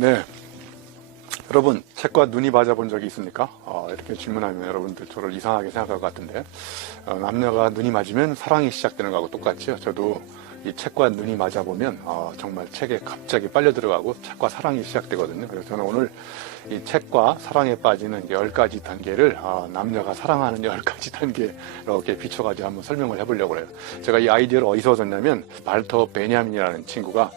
네. 여러분, 책과 눈이 맞아본 적이 있습니까? 이렇게 질문하면 여러분들 저를 이상하게 생각할 것 같은데, 남녀가 눈이 맞으면 사랑이 시작되는 거하고 똑같죠. 저도 이 책과 눈이 맞아보면, 정말 책에 갑자기 빨려 들어가고 책과 사랑이 시작되거든요. 그래서 저는 오늘 이 책과 사랑에 빠지는 10가지 단계를, 남녀가 사랑하는 10가지 단계, 이렇게 비춰가지고 한번 설명을 해보려고 해요. 제가 이 아이디어를 어디서 얻었냐면, 발터 베냐민이라는 친구가,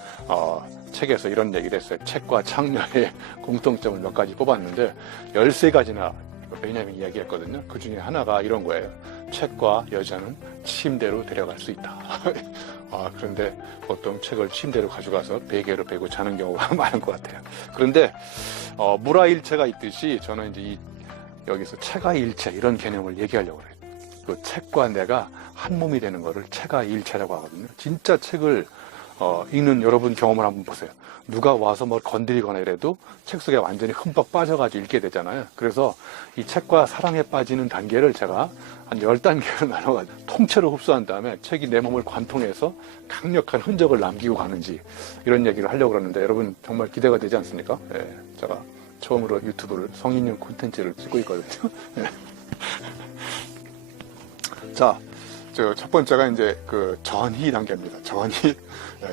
책에서 이런 얘기를 했어요. 책과 창녀의 공통점을 몇 가지 뽑았는데 13가지나 베냐민이 이야기했거든요. 그 중에 하나가 이런 거예요. 책과 여자는 침대로 데려갈 수 있다. 그런데 보통 책을 침대로 가져가서 베개로 베고 자는 경우가 많은 것 같아요. 그런데 물화일체가 있듯이 저는 이제 여기서 체가일체 이런 개념을 얘기하려고 해요. 그 책과 내가 한 몸이 되는 거를 체가일체라고 하거든요. 진짜 책을 읽는 여러분 경험을 한번 보세요. 누가 와서 뭘 건드리거나 이래도 책 속에 완전히 흠뻑 빠져가지고 읽게 되잖아요. 그래서 이 책과 사랑에 빠지는 단계를 제가 한 10단계로 나눠가지고 통째로 흡수한 다음에 책이 내 몸을 관통해서 강력한 흔적을 남기고 가는지 이런 얘기를 하려고 그러는데 여러분 정말 기대가 되지 않습니까? 예, 제가 처음으로 유튜브를 성인용 콘텐츠를 찍고 있거든요. 예. 자, 첫 번째가 이제 그 전희 단계입니다. 전희.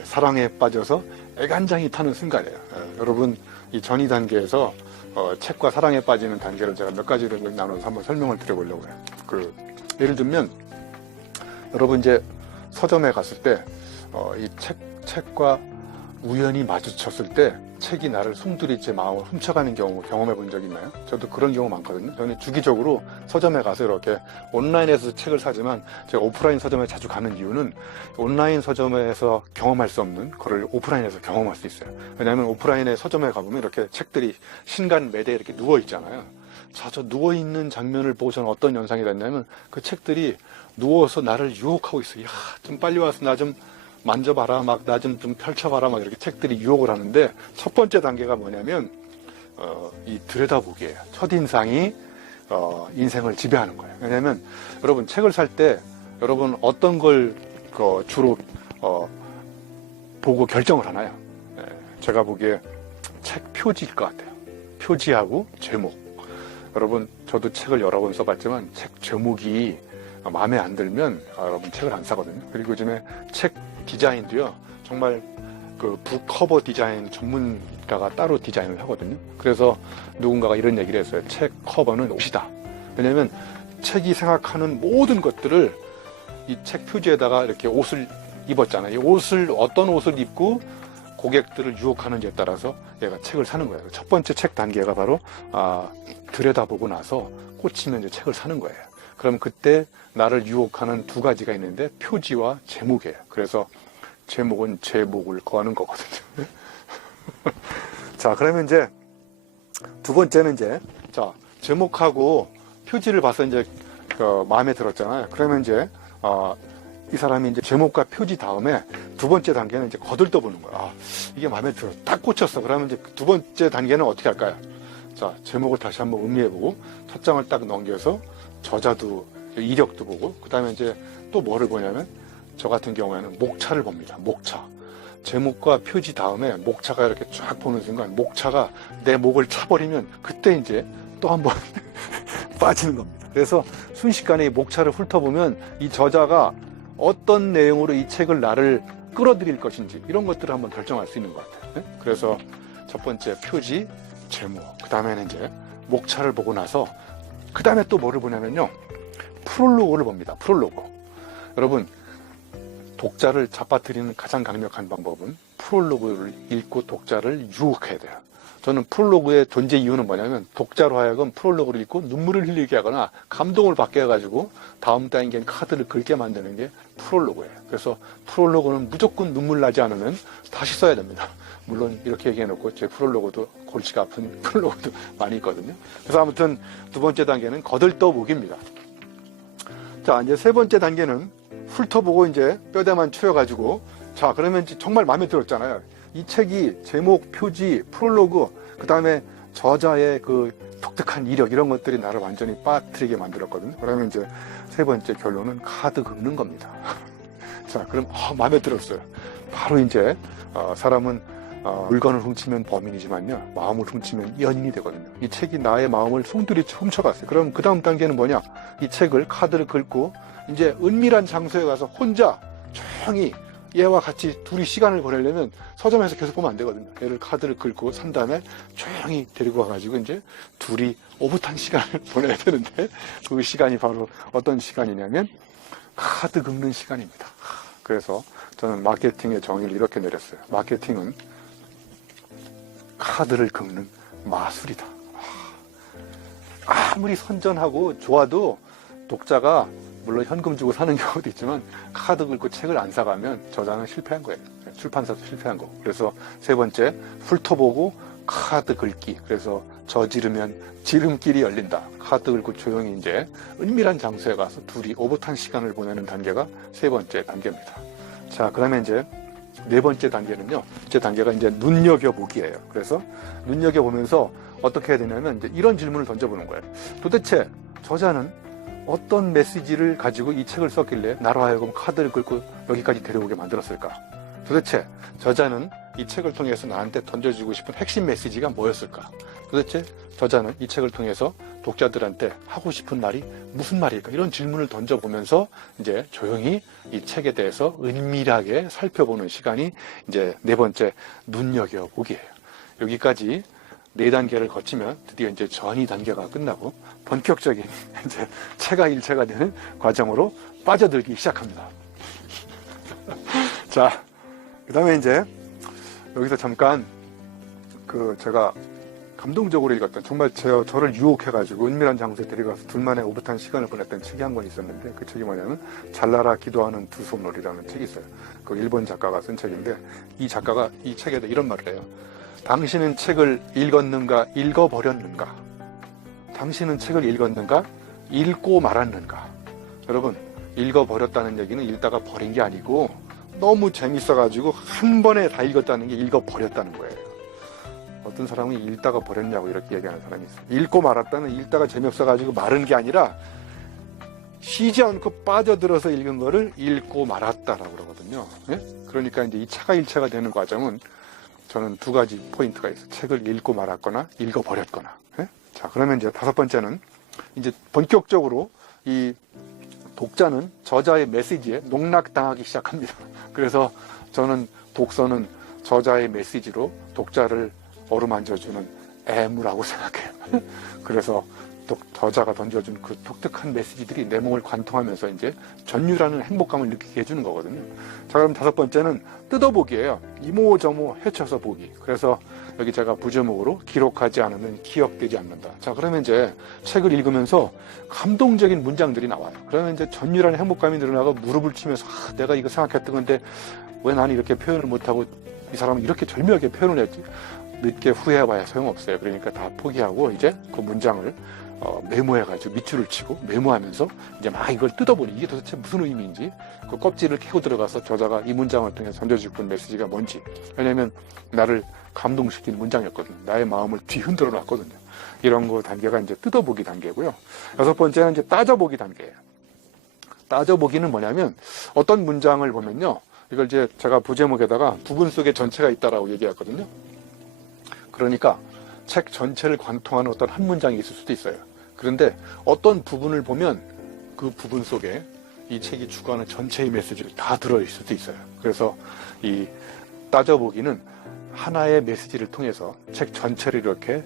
사랑에 빠져서 애간장이 타는 순간이에요. 여러분, 이 전희 단계에서 책과 사랑에 빠지는 단계를 제가 몇 가지를 나눠서 한번 설명을 드려보려고 해요. 예를 들면, 여러분 이제 서점에 갔을 때, 이 책과 우연히 마주쳤을 때 책이 나를 숨들이 제 마음을 훔쳐가는 경우 경험해 본 적 있나요? 저도 그런 경우 많거든요. 저는 주기적으로 서점에 가서 이렇게 온라인에서 책을 사지만 제가 오프라인 서점에 자주 가는 이유는 온라인 서점에서 경험할 수 없는 그걸 오프라인에서 경험할 수 있어요. 왜냐하면 오프라인에 서점에 가보면 이렇게 책들이 신간 매대에 이렇게 누워 있잖아요. 자, 저 누워 있는 장면을 보고 저는 어떤 연상이 됐냐면 그 책들이 누워서 나를 유혹하고 있어요. 야, 좀 빨리 와서 나 좀 만져봐라, 막 나 좀 펼쳐봐라, 막 이렇게 책들이 유혹을 하는데 첫 번째 단계가 뭐냐면 이 들여다보기예요. 첫인상이 인생을 지배하는 거예요. 왜냐하면 여러분 책을 살 때 여러분 어떤 걸 주로 보고 결정을 하나요? 제가 보기에 책 표지일 것 같아요. 표지하고 제목. 여러분 저도 책을 여러 번 써봤지만 책 제목이 마음에 안 들면 여러분 책을 안 사거든요. 그리고 요즘에 책 디자인도요, 정말 그 북커버 디자인 전문가가 따로 디자인을 하거든요. 그래서 누군가가 이런 얘기를 했어요. 책 커버는 옷이다. 왜냐하면 책이 생각하는 모든 것들을 이 책 표지에다가 이렇게 옷을 입었잖아요. 이 옷을 어떤 옷을 입고 고객들을 유혹하는지에 따라서 얘가 책을 사는 거예요. 첫 번째 책 단계가 바로 들여다보고 나서 꽂히면 이제 책을 사는 거예요. 그럼 그때 나를 유혹하는 두 가지가 있는데 표지와 제목이에요. 그래서 제목은 제목을 거하는 거거든요. 자, 그러면 이제 두 번째는 이제 제목하고 표지를 봐서 이제 마음에 들었잖아요. 그러면 이제 이 사람이 이제 제목과 표지 다음에 두 번째 단계는 이제 거들떠보는 거야. 이게 마음에 들어. 딱 꽂혔어. 그러면 이제 두 번째 단계는 어떻게 할까요? 자, 제목을 다시 한번 음미해보고 첫 장을 딱 넘겨서 저자도 이력도 보고 그 다음에 이제 또 뭐를 보냐면 저 같은 경우에는 목차를 봅니다. 목차. 제목과 표지 다음에 목차가 이렇게 쫙 보는 순간 목차가 내 목을 차버리면 그때 이제 또 한번 빠지는 겁니다. 그래서 순식간에 이 목차를 훑어보면 이 저자가 어떤 내용으로 이 책을 나를 끌어들일 것인지 이런 것들을 한번 결정할 수 있는 것 같아요. 그래서 첫 번째 표지, 제목, 그 다음에는 이제 목차를 보고 나서 그 다음에 또 뭐를 보냐면요, 프롤로그를 봅니다. 프롤로그. 여러분, 독자를 잡아들이는 가장 강력한 방법은 프롤로그를 읽고 독자를 유혹해야 돼요. 저는 프롤로그의 존재 이유는 뭐냐면 독자로 하여금 프롤로그를 읽고 눈물을 흘리게 하거나 감동을 받게 해가지고 다음 단계인 카드를 긁게 만드는 게 프롤로그예요. 그래서 프롤로그는 무조건 눈물 나지 않으면 다시 써야 됩니다. 물론 이렇게 얘기해놓고 제 프롤로그도 골치가 아픈 프롤로그도 많이 있거든요. 그래서 아무튼 두 번째 단계는 거들떠보기입니다. 자, 이제 세 번째 단계는 훑어보고 이제 뼈대만 추려가지고, 자, 그러면 정말 마음에 들었잖아요. 이 책이 제목, 표지, 프롤로그, 그 다음에 저자의 그 독특한 이력, 이런 것들이 나를 완전히 빠뜨리게 만들었거든요. 그러면 이제 세 번째 결론은 카드 긁는 겁니다. 자, 그럼 마음에 들었어요. 바로 이제 사람은 물건을 훔치면 범인이지만요, 마음을 훔치면 연인이 되거든요. 이 책이 나의 마음을 송두리 훔쳐갔어요. 그럼 그 다음 단계는 뭐냐? 이 책을 카드를 긁고 이제 은밀한 장소에 가서 혼자 조용히 얘와 같이 둘이 시간을 보내려면 서점에서 계속 보면 안 되거든요. 얘를 카드를 긁고 산 다음에 조용히 데리고 와가지고 이제 둘이 오붓한 시간을 보내야 되는데, 그 시간이 바로 어떤 시간이냐면 카드 긁는 시간입니다. 그래서 저는 마케팅의 정의를 이렇게 내렸어요. 마케팅은 카드를 긁는 마술이다. 아무리 선전하고 좋아도 독자가 물론 현금 주고 사는 경우도 있지만 카드 긁고 책을 안 사가면 저자는 실패한 거예요. 출판사도 실패한 거고. 그래서 세 번째, 훑어보고 카드 긁기. 그래서 저지르면 지름길이 열린다. 카드 긁고 조용히 이제 은밀한 장소에 가서 둘이 오붓한 시간을 보내는 단계가 세 번째 단계입니다. 자, 그러면 이제 네 번째 단계는요. 제 단계가 이제 눈여겨보기예요. 그래서 눈여겨보면서 어떻게 해야 되냐면 이제 이런 질문을 던져보는 거예요. 도대체 저자는 어떤 메시지를 가지고 이 책을 썼길래 나로 하여금 카드를 긁고 여기까지 데려오게 만들었을까? 도대체 저자는 이 책을 통해서 나한테 던져주고 싶은 핵심 메시지가 뭐였을까? 도대체 저자는 이 책을 통해서 독자들한테 하고 싶은 말이 무슨 말일까? 이런 질문을 던져보면서 이제 조용히 이 책에 대해서 은밀하게 살펴보는 시간이 이제 네 번째 눈여겨보기예요. 여기까지 네 단계를 거치면 드디어 이제 전이 단계가 끝나고 본격적인 이제 체가 일체가 되는 과정으로 빠져들기 시작합니다. 자, 그 다음에 이제 여기서 잠깐 제가 감동적으로 읽었던, 정말 저를 유혹해가지고 은밀한 장소에 데려가서 둘만의 오붓한 시간을 보냈던 책이 한 권 있었는데, 그 책이 뭐냐면 잘나라 기도하는 두 손놀이라는 책이 있어요. 그 일본 작가가 쓴 책인데, 이 작가가 이 책에도 이런 말을 해요. 당신은 책을 읽었는가, 읽어버렸는가? 당신은 책을 읽었는가, 읽고 말았는가? 여러분, 읽어버렸다는 얘기는 읽다가 버린 게 아니고 너무 재밌어가지고 한 번에 다 읽었다는 게 읽어버렸다는 거예요. 어떤 사람은 읽다가 버렸냐고 이렇게 얘기하는 사람이 있어요. 읽고 말았다는, 읽다가 재미없어가지고 마른 게 아니라 쉬지 않고 빠져들어서 읽은 거를 읽고 말았다라고 그러거든요. 예? 그러니까 이제 이 차가 일체가 되는 과정은 저는 두 가지 포인트가 있어요. 책을 읽고 말았거나 읽어버렸거나. 예? 자, 그러면 이제 다섯 번째는 이제 본격적으로 이 독자는 저자의 메시지에 농락당하기 시작합니다. 그래서 저는 독서는 저자의 메시지로 독자를 어루만져주는 애무라고 생각해요. 그래서 저자가 던져준 그 독특한 메시지들이 내 몸을 관통하면서 이제 전율하는 행복감을 느끼게 해주는 거거든요. 자, 그럼 다섯 번째는 뜯어보기예요. 이모저모 헤쳐서 보기. 그래서 여기 제가 부제목으로 기록하지 않으면 기억되지 않는다. 자, 그러면 이제 책을 읽으면서 감동적인 문장들이 나와요. 그러면 이제 전율하는 행복감이 늘어나고 무릎을 치면서 내가 이거 생각했던 건데 왜 나는 이렇게 표현을 못하고 이 사람은 이렇게 절묘하게 표현을 했지? 늦게 후회해봐야 소용없어요. 그러니까 다 포기하고 이제 그 문장을 메모해가지고 밑줄을 치고 메모하면서 이제 막 이걸 뜯어보니 이게 도대체 무슨 의미인지, 그 껍질을 캐고 들어가서 저자가 이 문장을 통해 던져주고 싶은 메시지가 뭔지. 왜냐면 나를 감동시킨 문장이었거든요. 나의 마음을 뒤흔들어 놨거든요. 이런 거 단계가 이제 뜯어보기 단계고요. 여섯 번째는 이제 따져보기 단계예요. 따져보기는 뭐냐면 어떤 문장을 보면요, 이걸 이제 제가 부제목에다가 부분 속에 전체가 있다라고 얘기했거든요. 그러니까 책 전체를 관통하는 어떤 한 문장이 있을 수도 있어요. 그런데 어떤 부분을 보면 그 부분 속에 이 책이 추구하는 전체의 메시지를 다 들어있을 수도 있어요. 그래서 이 따져보기는 하나의 메시지를 통해서 책 전체를 이렇게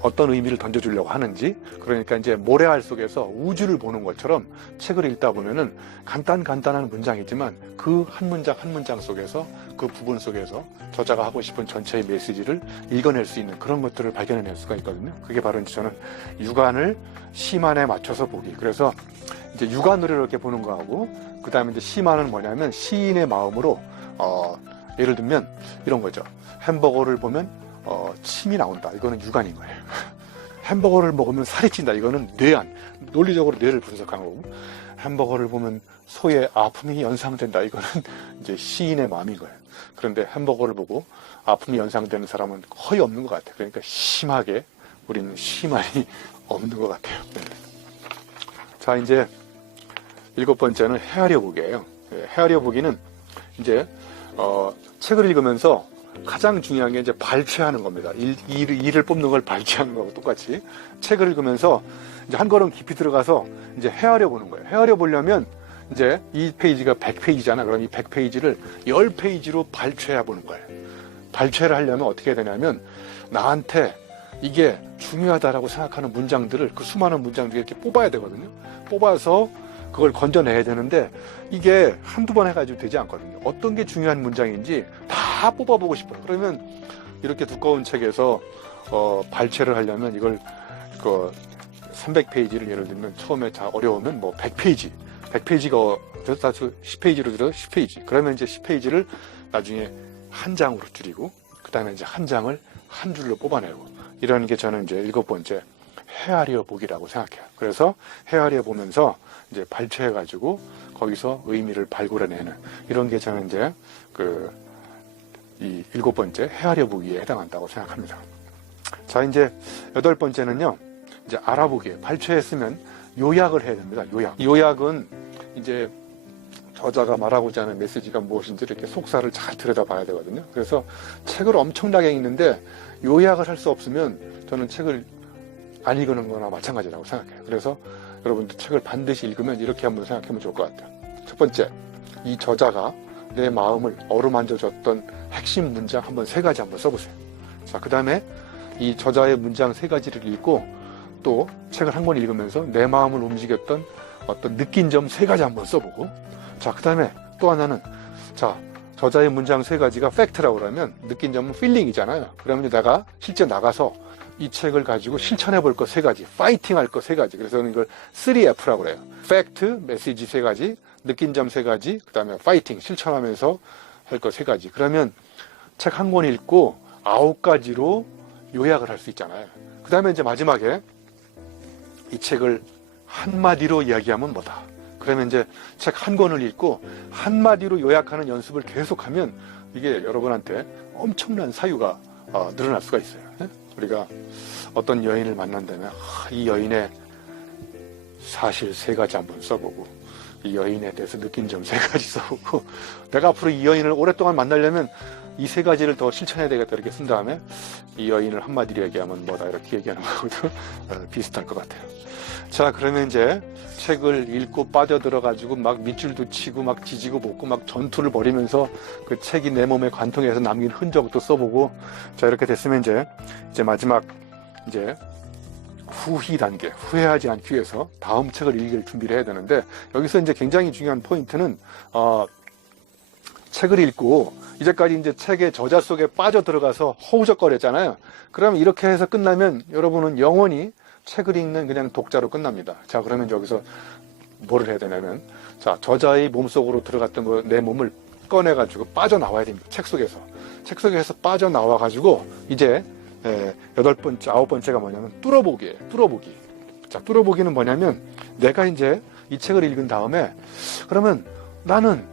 어떤 의미를 던져주려고 하는지, 그러니까 이제 모래알 속에서 우주를 보는 것처럼 책을 읽다 보면은 간단한 문장이지만 그 한 문장 한 문장 속에서, 그 부분 속에서 저자가 하고 싶은 전체의 메시지를 읽어낼 수 있는 그런 것들을 발견해낼 수가 있거든요. 그게 바로 이제 저는 육안을 심안에 맞춰서 보기. 그래서 이제 육안으로 이렇게 보는 거하고, 그 다음에 이제 심안은 뭐냐면 시인의 마음으로, 예를 들면 이런 거죠. 햄버거를 보면 침이 나온다. 이거는 육안인 거예요. 햄버거를 먹으면 살이 찐다. 이거는 뇌안. 논리적으로 뇌를 분석한 거고, 햄버거를 보면 소의 아픔이 연상된다. 이거는 이제 시인의 마음인 거예요. 그런데 햄버거를 보고 아픔이 연상되는 사람은 거의 없는 것 같아요. 그러니까 심하게 우리는 시만이 없는 것 같아요. 네. 자, 이제 일곱 번째는 헤아려 보기예요. 헤아려 보기는 이제 책을 읽으면서 가장 중요한 게 이제 발췌하는 겁니다. 일을 뽑는 걸 발췌하는 거하고 똑같이 책을 읽으면서 이제 한 걸음 깊이 들어가서 이제 헤아려 보는 거예요. 헤아려 보려면 이제 이 페이지가 100페이지잖아. 그럼 이 100페이지를 10페이지로 발췌해 보는 거예요. 발췌를 하려면 어떻게 해야 되냐면 나한테 이게 중요하다라고 생각하는 문장들을 그 수많은 문장들을 이렇게 뽑아야 되거든요. 뽑아서 그걸 건져내야 되는데 이게 한두 번 해가지고 되지 않거든요. 어떤 게 중요한 문장인지 다 뽑아보고 싶어요. 그러면 이렇게 두꺼운 책에서 발췌를 하려면 이걸 300페이지를 예를 들면 처음에 다 어려우면 뭐 100페이지가 10페이지로 들어 10페이지. 그러면 이제 10페이지를 나중에 한 장으로 줄이고 그 다음에 이제 한 장을 한 줄로 뽑아내고 이런 게 저는 이제 7번째 헤아려 보기라고 생각해요. 그래서 헤아려 보면서 이제 발췌해가지고 거기서 의미를 발굴해내는 이런 게 저는 이제 이 7번째 헤아려 보기에 해당한다고 생각합니다. 자, 이제 8번째는요, 이제 알아보기에 발췌했으면 요약을 해야 됩니다. 요약은 이제 저자가 말하고자 하는 메시지가 무엇인지 이렇게 속사를 잘 들여다봐야 되거든요. 그래서 책을 엄청나게 읽는데 요약을 할 수 없으면 저는 책을 안 읽는 거나 마찬가지라고 생각해요. 그래서 여러분도 책을 반드시 읽으면 이렇게 한번 생각하면 좋을 것 같아요. 첫 번째, 이 저자가 내 마음을 어루만져줬던 핵심 문장 한번 3가지 한번 써보세요. 자, 그 다음에 이 저자의 문장 3가지를 읽고 또 책을 한 권 읽으면서 내 마음을 움직였던 어떤 느낀 점 3가지 한번 써보고, 자, 그 다음에 또 하나는, 자, 저자의 문장 3가지가 팩트라고 그러면 느낀 점은 필링이잖아요. 그러면 내가 실제 나가서 이 책을 가지고 실천해 볼 것 3가지, 파이팅 할 것 3가지. 그래서 저는 이걸 3F라고 그래요. 팩트, 메시지 3가지, 느낀 점 3가지, 그 다음에 파이팅, 실천하면서 할 것 3가지. 그러면 책 한 권 읽고 9가지로 요약을 할 수 있잖아요. 그 다음에 이제 마지막에 이 책을 한마디로 이야기하면 뭐다. 그러면 이제 책 한 권을 읽고 한마디로 요약하는 연습을 계속하면 이게 여러분한테 엄청난 사유가 늘어날 수가 있어요. 우리가 어떤 여인을 만난다면 이 여인의 사실 3가지 한번 써보고 이 여인에 대해서 느낀 점 3가지 써보고 내가 앞으로 이 여인을 오랫동안 만나려면 이 3가지를 더 실천해야 되겠다 이렇게 쓴 다음에 이 여인을 한마디로 얘기하면 뭐다 이렇게 얘기하는 거하고도 비슷할 것 같아요. 자, 그러면 이제 책을 읽고 빠져들어가지고 막 밑줄도 치고 막 지지고 볶고 막 전투를 벌이면서 그 책이 내 몸에 관통해서 남긴 흔적도 써보고, 자, 이렇게 됐으면 이제 마지막 이제 후희 단계, 후회하지 않기 위해서 다음 책을 읽을 준비를 해야 되는데, 여기서 이제 굉장히 중요한 포인트는 책을 읽고 이제까지 이제 책의 저자 속에 빠져들어가서 허우적거렸잖아요. 그러면 이렇게 해서 끝나면 여러분은 영원히 책을 읽는 그냥 독자로 끝납니다. 자, 그러면 여기서 뭐를 해야 되냐면, 자, 저자의 몸속으로 들어갔던 내 몸을 꺼내가지고 빠져나와야 됩니다. 책 속에서 빠져나와가지고 이제 8번째, 9번째가 뭐냐면 뚫어보기예요. 뚫어보기. 자, 뚫어보기는 뭐냐면 내가 이제 이 책을 읽은 다음에 그러면 나는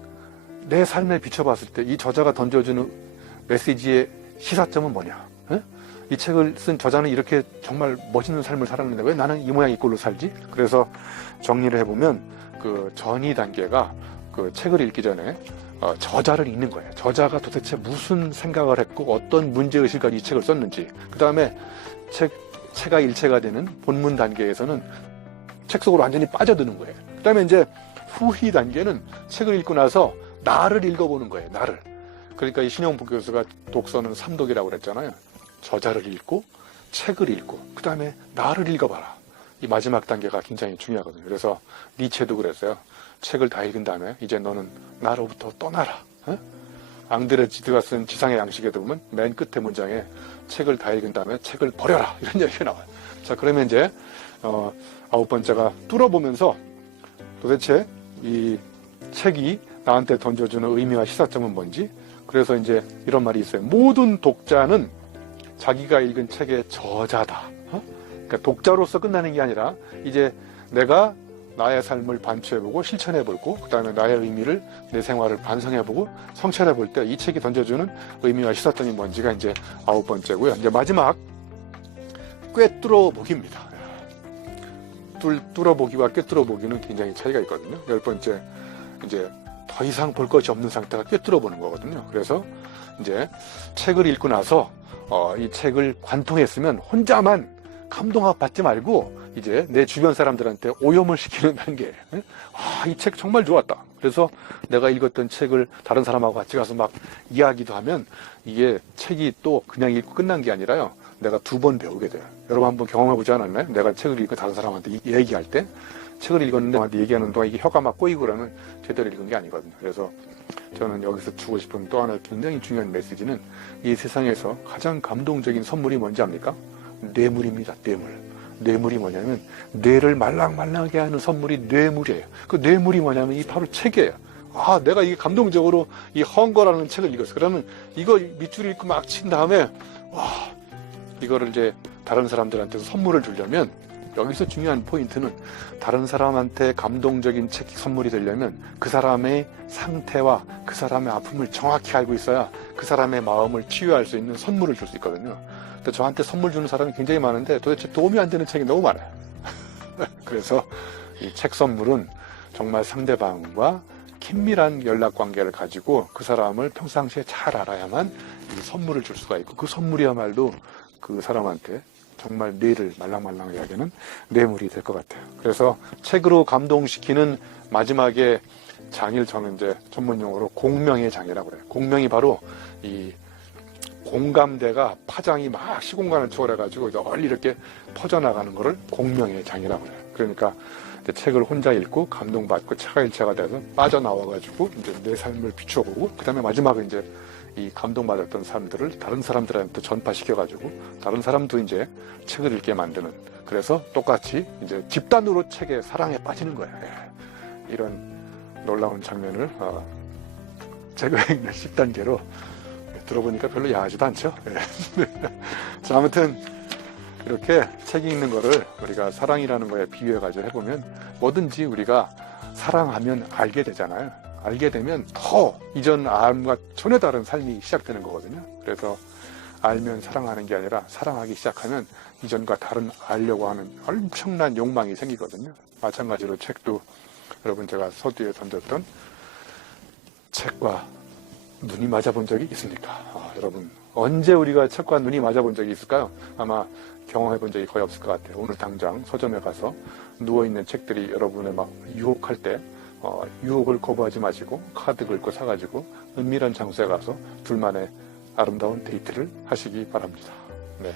내 삶에 비춰봤을 때 이 저자가 던져주는 메시지의 시사점은 뭐냐? 이 책을 쓴 저자는 이렇게 정말 멋있는 삶을 살았는데 왜 나는 이 모양 이 꼴로 살지? 그래서 정리를 해보면 그 전이 단계가 그 책을 읽기 전에 저자를 읽는 거예요. 저자가 도대체 무슨 생각을 했고 어떤 문제의식을 가지고 이 책을 썼는지. 그 다음에 책가 일체가 되는 본문 단계에서는 책 속으로 완전히 빠져드는 거예요. 그 다음에 이제 후희 단계는 책을 읽고 나서 나를 읽어보는 거예요. 나를. 그러니까 이 신영복 교수가 독서는 3독이라고 그랬잖아요. 저자를 읽고 책을 읽고 그 다음에 나를 읽어봐라. 이 마지막 단계가 굉장히 중요하거든요. 그래서 니체도 그랬어요. 책을 다 읽은 다음에 이제 너는 나로부터 떠나라. 앙드레 지드가 쓴 지상의 양식에 보면 맨 끝에 문장에 책을 다 읽은 다음에 책을 버려라 이런 얘기가 나와요. 자, 그러면 이제 9번째가 뚫어보면서 도대체 이 책이 나한테 던져주는 의미와 시사점은 뭔지. 그래서 이제 이런 말이 있어요. 모든 독자는 자기가 읽은 책의 저자다. 그러니까 독자로서 끝나는 게 아니라 이제 내가 나의 삶을 반추해보고 실천해보고 그 다음에 나의 의미를 내 생활을 반성해보고 성찰해볼 때 이 책이 던져주는 의미와 시사점이 뭔지가 이제 9번째고요. 이제 마지막 꿰뚫어보기입니다. 뚫어보기와 꿰뚫어보기는 굉장히 차이가 있거든요. 10번째 이제 더 이상 볼 것이 없는 상태가 꿰뚫어 보는 거거든요. 그래서 이제 책을 읽고 나서 이 책을 관통했으면 혼자만 감동받지 말고 이제 내 주변 사람들한테 오염을 시키는 단계. 이 책 정말 좋았다. 그래서 내가 읽었던 책을 다른 사람하고 같이 가서 막 이야기도 하면 이게 책이 또 그냥 읽고 끝난 게 아니라요. 내가 2번 배우게 돼요. 여러분 한번 경험해보지 않았나요? 내가 책을 읽고 다른 사람한테 얘기할 때 책을 읽었는데 나한테 얘기하는 동안 이게 혀가 막 꼬이고 그러면 제대로 읽은 게 아니거든요. 그래서 저는 여기서 주고 싶은 또 하나 굉장히 중요한 메시지는 이 세상에서 가장 감동적인 선물이 뭔지 압니까? 뇌물입니다. 뇌물이 뭐냐면 뇌를 말랑말랑하게 하는 선물이 뇌물이에요. 그 뇌물이 뭐냐면 이 바로 책이에요. 내가 이게 감동적으로 이 헝거라는 책을 읽었어. 그러면 이거 밑줄 읽고 막 친 다음에 이거를 이제 다른 사람들한테 선물을 주려면 여기서 중요한 포인트는 다른 사람한테 감동적인 책 선물이 되려면 그 사람의 상태와 그 사람의 아픔을 정확히 알고 있어야 그 사람의 마음을 치유할 수 있는 선물을 줄 수 있거든요. 근데 저한테 선물 주는 사람이 굉장히 많은데 도대체 도움이 안 되는 책이 너무 많아요. 그래서 이 책 선물은 정말 상대방과 긴밀한 연락 관계를 가지고 그 사람을 평상시에 잘 알아야만 이 선물을 줄 수가 있고 그 선물이야말로 그 사람한테 정말 뇌를 말랑말랑하게 하는 뇌물이 될 것 같아요. 그래서 책으로 감동시키는 마지막에 장일 저는 이제 전문용어로 공명의 장이라고 그래요. 공명이 바로 이 공감대가 파장이 막 시공간을 초월해가지고 널리 이렇게 퍼져나가는 거를 공명의 장이라고 해요. 그러니까 이제 책을 혼자 읽고 감동받고 차가일체가 돼서 빠져나와가지고 이제 내 삶을 비춰보고 그 다음에 마지막에 이제 이 감동받았던 사람들을 다른 사람들한테 전파시켜가지고 다른 사람도 이제 책을 읽게 만드는 그래서 똑같이 이제 집단으로 책의 사랑에 빠지는 거예요. 이런 놀라운 장면을 책을 읽는 10단계로 들어보니까 별로 야하지도 않죠. 자, 아무튼 이렇게 책 읽는 거를 우리가 사랑이라는 거에 비유해가지고 해보면 뭐든지 우리가 사랑하면 알게 되잖아요. 알게 되면 더 이전 암과 전혀 다른 삶이 시작되는 거거든요. 그래서 알면 사랑하는 게 아니라 사랑하기 시작하면 이전과 다른 알려고 하는 엄청난 욕망이 생기거든요. 마찬가지로 책도 여러분 제가 서두에 던졌던 책과 눈이 맞아본 적이 있습니까? 여러분 언제 우리가 책과 눈이 맞아본 적이 있을까요? 아마 경험해본 적이 거의 없을 것 같아요. 오늘 당장 서점에 가서 누워있는 책들이 여러분을 막 유혹할 때 유혹을 거부하지 마시고 카드 긁고 사가지고 은밀한 장소에 가서 둘만의 아름다운 데이트를 하시기 바랍니다. 네.